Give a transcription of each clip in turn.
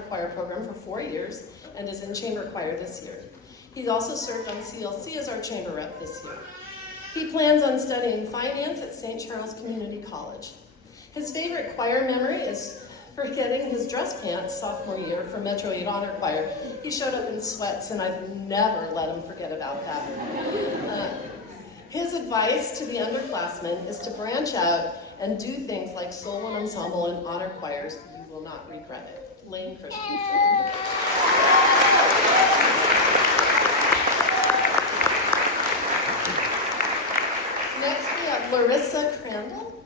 honor choir program for 4 years and is in chamber choir this year. He also served on CLC as our chamber rep this year. He plans on studying finance at St. Charles Community College. His favorite choir memory is forgetting his dress pants sophomore year for Metro 8 Honor Choir. He showed up in sweats, and I've never let him forget about that. His advice to the underclassmen is to branch out and do things like solo ensemble and honor choirs. You will not regret it. Lane Christensen. Next we have Larissa Crandall.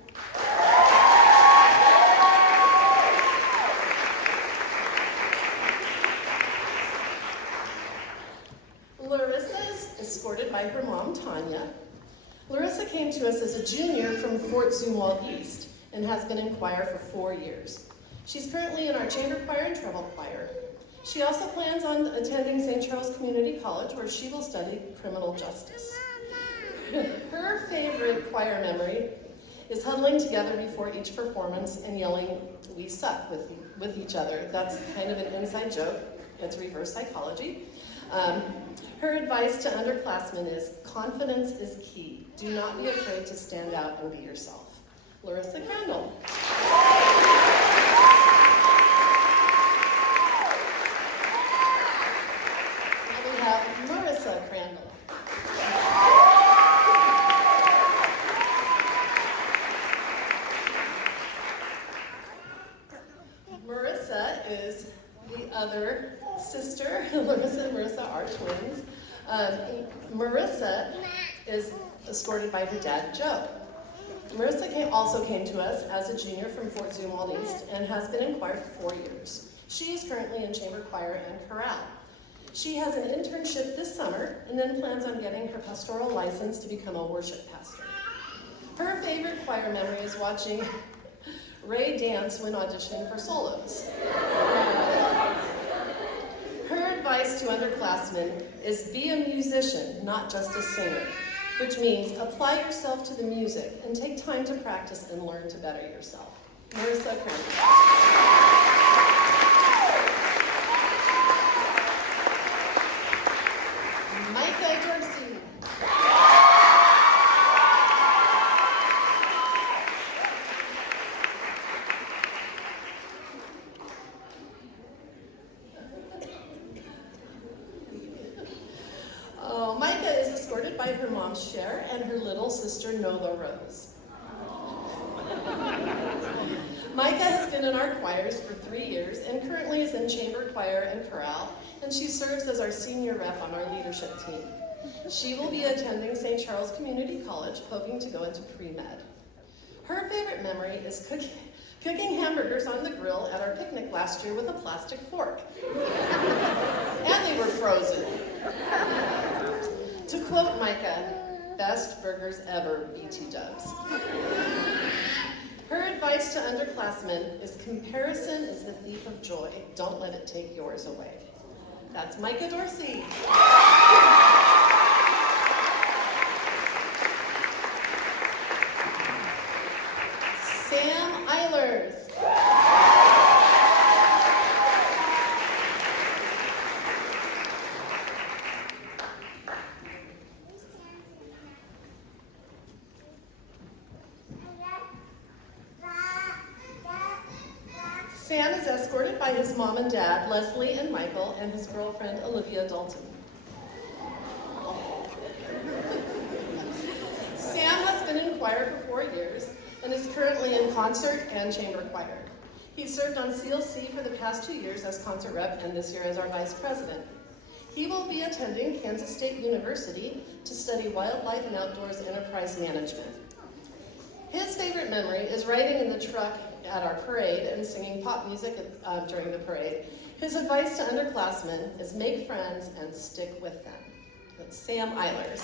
Larissa is escorted by her mom, Tanya. Larissa came to us as a junior from Fort Zumwalt East and has been in choir for 4 years. She's currently in our chamber choir and treble choir. She also plans on attending St. Charles Community College, where she will study criminal justice. Her favorite choir memory is huddling together before each performance and yelling, "We suck," with each other. That's kind of an inside joke. It's reverse psychology. Her advice to underclassmen is, confidence is key. Do not be afraid to stand out and be yourself. Larissa Crandall. Now we have Marissa Crandall. Marissa is the other sister. Larissa and Marissa are twins. Marissa is escorted by her dad, Joe. Marissa also came to us as a junior from Fort Zumwalt East and has been in choir for 4 years. She is currently in chamber choir and chorale. She has an internship this summer and then plans on getting her pastoral license to become a worship pastor. Her favorite choir memory is watching Ray dance when auditioning for solos. Her advice to underclassmen is be a musician, not just a singer, which means apply yourself to the music and take time to practice and learn to better yourself. Marissa Crandall. Micah Dorsey. Micah is escorted by her mom, Cher, and her little sister, Nola Rose. Micah has been in our choirs for 3 years and currently is in chamber choir and chorale, and she serves as our senior rep on our leadership team. She will be attending St. Charles Community College, hoping to go into pre-med. Her favorite memory is cooking hamburgers on the grill at our picnic last year with a plastic fork. And they were frozen. To quote Micah, best burgers ever, BT Dubs. Her advice to underclassmen is comparison is the thief of joy. Don't let it take yours away. That's Micah Dorsey. Sam Eilers. Sam is escorted by his mom and dad, Leslie and Michael, and his girlfriend, Olivia Dalton. Sam has been in choir for 4 years and is currently in concert and chamber choir. He served on CLC for the past 2 years as concert rep and this year as our vice president. He will be attending Kansas State University to study wildlife and outdoors enterprise management. His favorite memory is riding in the truck at our parade and singing pop music during the parade. His advice to underclassmen is make friends and stick with them. That's Sam Eilers.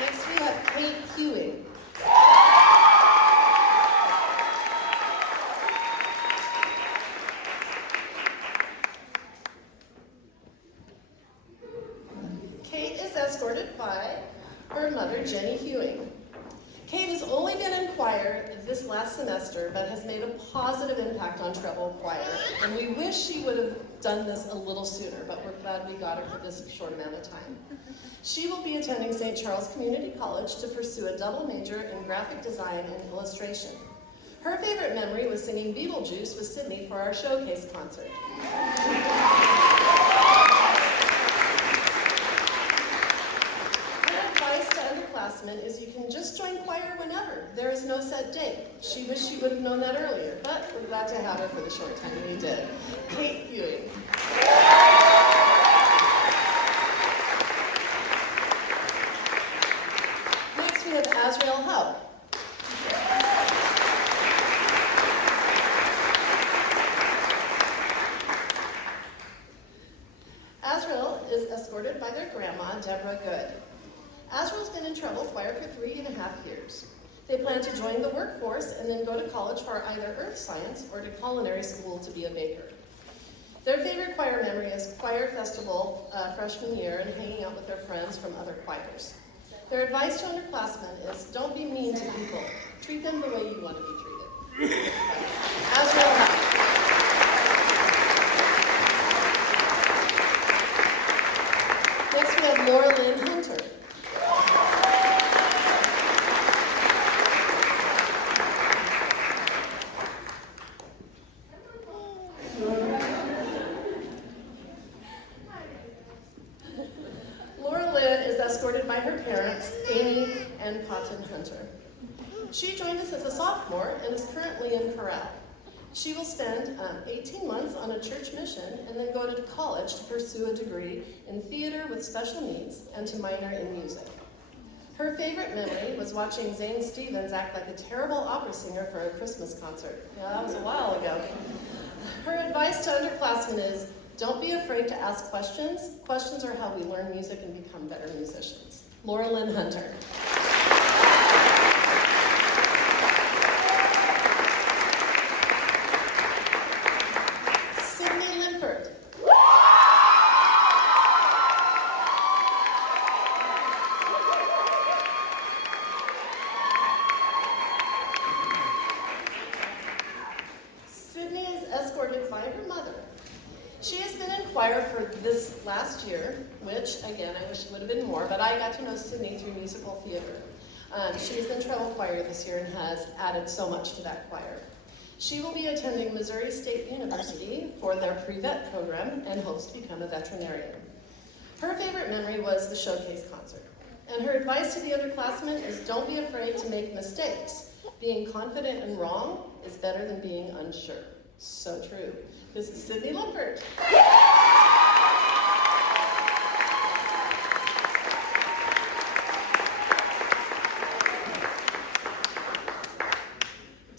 Next we have Kate Hewing. Kate is escorted by her mother, Jenny Hewing. choir this last semester, but has made a positive impact on treble choir, and we wish she would have done this a little sooner, but we're glad we got her for this short amount of time. She will be attending St. Charles Community College to pursue a double major in graphic design and illustration. Her favorite memory was singing Beetlejuice with Sydney for our showcase concert. Her advice to underclassmen is you can just join choir whenever. There is no set date. She wished she would have known that earlier, but we're glad to have her for the short time we did. Kate Ewing. Next we have Azrael Howell. Azrael is escorted by their grandma, Deborah Good. Azrael's been in treble choir for 3.5 years. They plan to join the workforce and then go to college for either earth science or to culinary school to be a baker. Their favorite choir memory is choir festival freshman year and hanging out with their friends from other choirs. Their advice to underclassmen is don't be mean to people. Treat them the way you want to be treated. Azrael Howell. Next we have Laura Lynn Hunter. Laura Lynn is escorted by her parents, Amy and Cotton Hunter. She joined us as a sophomore and is currently in chorale. She will spend 18 months on a church mission and then go to college to pursue a degree in theater with special needs and to minor in music. Her favorite memory was watching Zane Stevens act like a terrible opera singer for a Christmas concert. Yeah, that was a while ago. Her advice to underclassmen is, don't be afraid to ask questions. Questions are how we learn music and become better musicians. Laura Lynn Hunter. Escorted by her mother. She has been in choir for this last year, which, again, I wish it would have been more, but I got to know Sydney through musical theater. She is in treble choir this year and has added so much to that choir. She will be attending Missouri State University for their pre-vet program and hopes to become a veterinarian. Her favorite memory was the showcase concert. And her advice to the underclassmen is don't be afraid to make mistakes. Being confident and wrong is better than being unsure. So true. This is Sydney Lippert.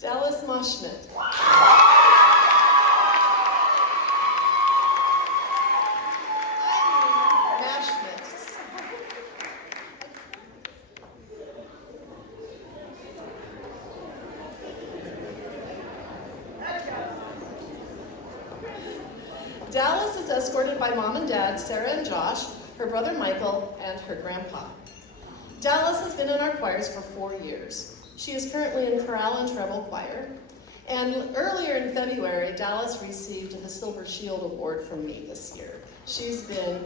Dallas Moschmidt. Dallas is escorted by mom and dad, Sarah and Josh, her brother Michael, and her grandpa. Dallas has been in our choirs for 4 years. She is currently in chorale and treble choir. And earlier in February, Dallas received the Silver Shield Award from me this year. She's been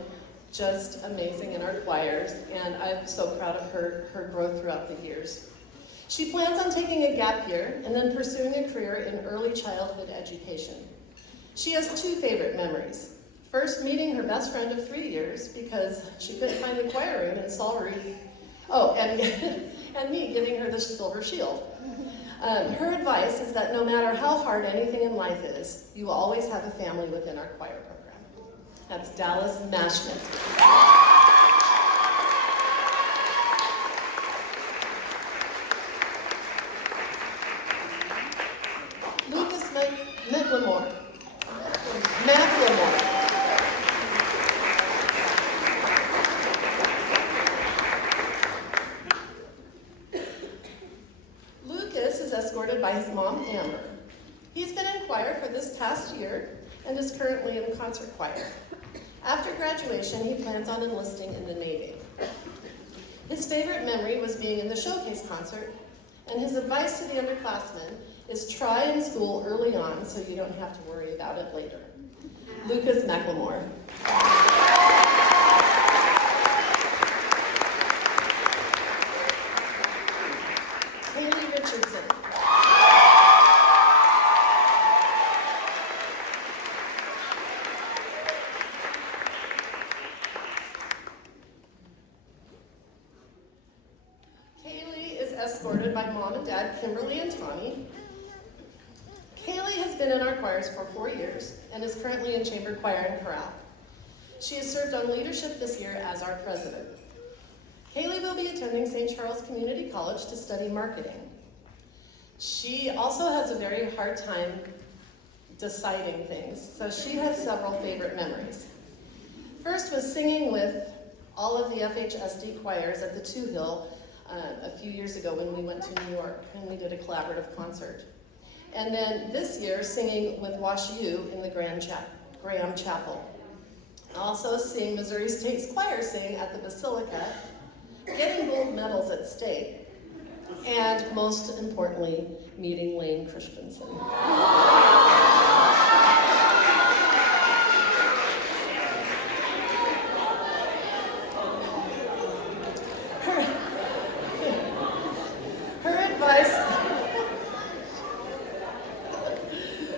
just amazing in our choirs, and I'm so proud of her growth throughout the years. She plans on taking a gap year and then pursuing a career in early childhood education. She has 2 favorite memories. First, meeting her best friend of 3 years because she couldn't find the choir room in Solverud. Oh, and me giving her the Silver Shield. Her advice is that no matter how hard anything in life is, you will always have a family within our choir program. That's Dallas Mashman. Lucas McLemore. Lucas is escorted by his mom, Amber. He's been in choir for this past year and is currently in concert choir. After graduation, he plans on enlisting in the Navy. His favorite memory was being in the showcase concert And his advice to the underclassmen is try in school early on so you don't have to worry about it later. Lucas McLemore. Haley Richardson. Kaylee is escorted by Mom and Dad, Kimberly and Tommy. Kaylee has been in our choirs for 4 years and is currently in chamber choir and chorale. She has served on leadership this year as our president. Kaylee will be attending St. Charles Community College to study marketing. She also has a very hard time deciding things, so she has several favorite memories. First was singing with all of the FHSD choirs at the Two Hill a few years ago when we went to New York and we did a collaborative concert. And then this year, singing with Wash U in the Graham Chapel. Also seeing Missouri State's choir sing at the Basilica, getting gold medals at state, and most importantly, meeting Lane Christensen.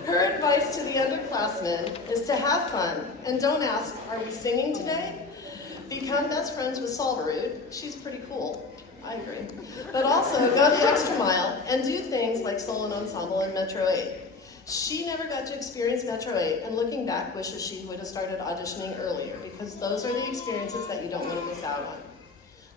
Her advice to the underclassmen is to have fun and don't ask, are we singing today? Become best friends with Solverud. She's pretty cool. I agree. But also go the extra mile and do things like solo and ensemble in Metro 8. She never got to experience Metro 8, and looking back, wishes she would have started auditioning earlier, because those are the experiences that you don't want to miss out on.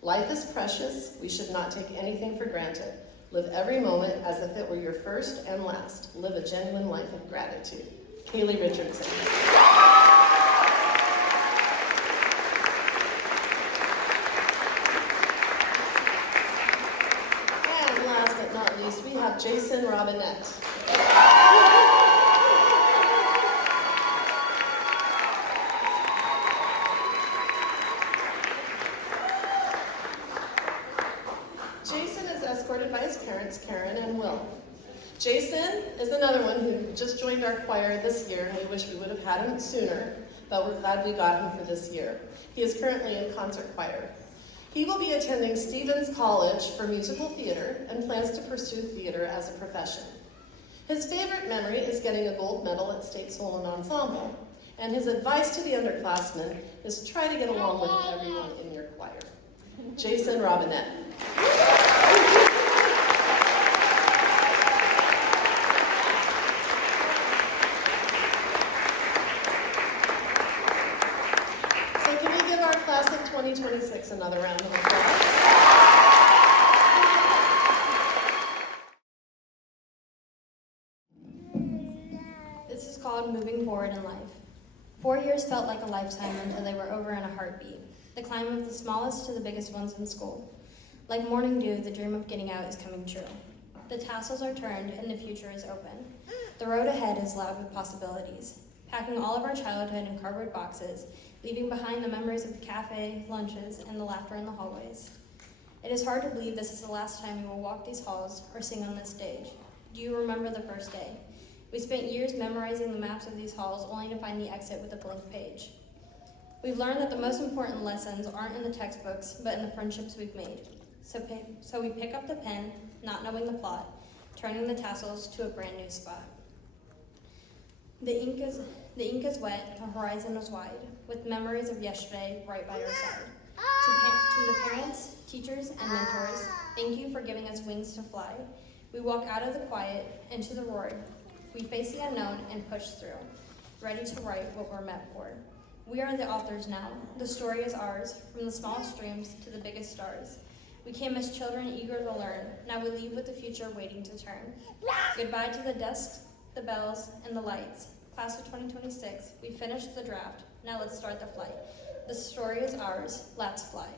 Life is precious. We should not take anything for granted. Live every moment as if it were your first and last. Live a genuine life of gratitude. Kaylee Richardson. And last but not least, we have Jason Robinette. Jason is escorted by his parents, Karen and Will. Jason is another one who just joined our choir this year, and we wish we would have had him sooner, but we're glad we got him for this year. He is currently in concert choir. He will be attending Stevens College for musical theater and plans to pursue theater as a profession. His favorite memory is getting a gold medal at State Solo and Ensemble, and his advice to the underclassmen is try to get along with everyone in your choir. Jason Robinette. So can we give our class of 2026 another round of applause? This is called Moving Forward in Life. 4 years felt like a lifetime until they were over in a heartbeat. The climb of the smallest to the biggest ones in school. Like morning dew, the dream of getting out is coming true. The tassels are turned and the future is open. The road ahead is loud with possibilities. Packing all of our childhood in cardboard boxes, leaving behind the memories of the cafe, lunches, and the laughter in the hallways. It is hard to believe this is the last time we will walk these halls or sing on this stage. Do you remember the first day? We spent years memorizing the maps of these halls only to find the exit with a blank page. We've learned that the most important lessons aren't in the textbooks, but in the friendships we've made. So we pick up the pen, not knowing the plot, turning the tassels to a brand new spot. The ink is wet, the horizon is wide, with memories of yesterday right by our side. To the parents, teachers, and mentors, thank you for giving us wings to fly. We walk out of the quiet, into the roar. We face the unknown and push through, ready to write what we're meant for. We are the authors now. The story is ours, from the smallest dreams to the biggest stars. We came as children eager to learn. Now we leave with the future waiting to turn. Goodbye to the desks, the bells, and the lights. Class of 2026, we finished the draft. Now let's start the flight. The story is ours. Let's fly.